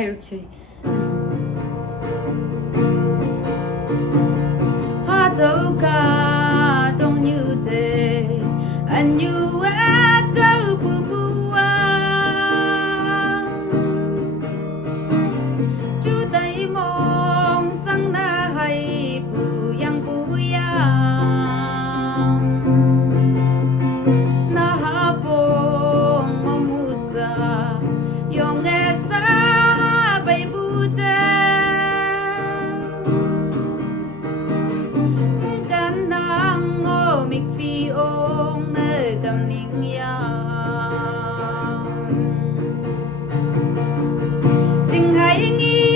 이렇게 hatao kahtoknyu anyu hatao puhpu chú tay mong sang na hay pu yang na hapong mamusa yung esa bay butaกันนางโง่มิกฟีองเนกำนิ่งยามสิ่งหายงี้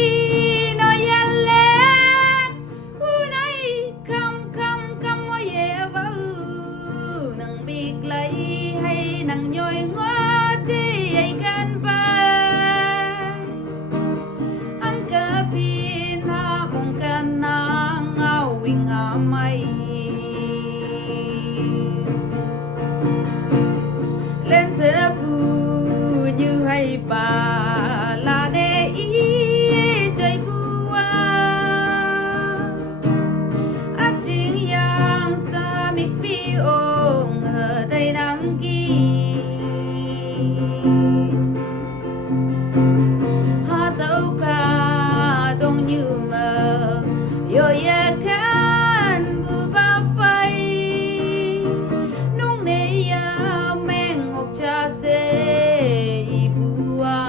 น้อยยันแลผู้ใดคำว่าเย่ว่านังบีกไหลให้นังย่อยงอที่ใหญ่กันไปอังกะพีนามงกันนางเอาวิ่งอาไม่เล่นเธอพูดอยู่ให้ป่าลาเดอีใจบัวอาจริงอย่างสามิกฟีองใจนังกีhatao kahtoknyu mơ yo ya kan bu ba phai nung ne ya meng ngọc cha se i bua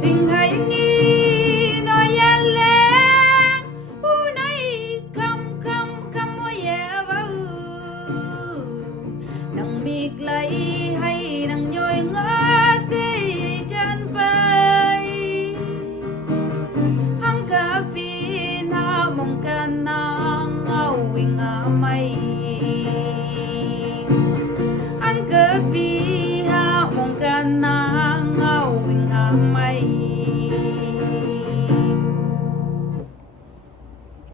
สิ่งหายงี้น้อยยันแลผู้ใดคำว่าแย่ว่านังมีไกลให้นังย่อยงอที่กันไปหังกะปีนามงกันนางเอาวิ่งอาไม่